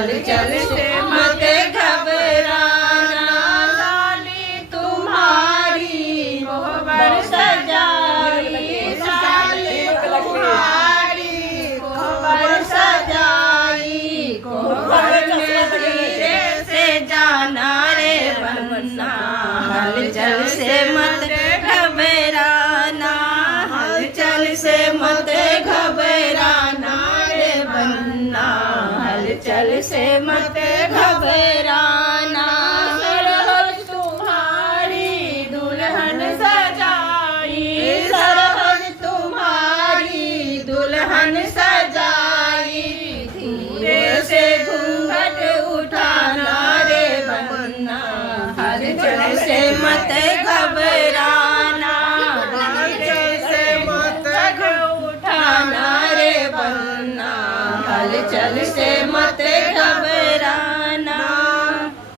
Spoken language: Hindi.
हलचल से मत घबराना, साली तुम्हारी कोहबर सजाई, साली तुम्हारी कोहबर सजाई, कोहबर में धीरे से जाना रे बन्ना, हलचल से मत घबराना, हलचल से मत घबराना रे बन्ना, हलचल से मत घबराना। सरहद तुम्हारी दुल्हन सजाई, सरहद तुम्हारी दुल्हन सजाई, धीरे से घूंघट उठाना रे बन्ना, हलचल से मत घबराना, हलचल से मत उठाना रे बन्ना, हलचल से मत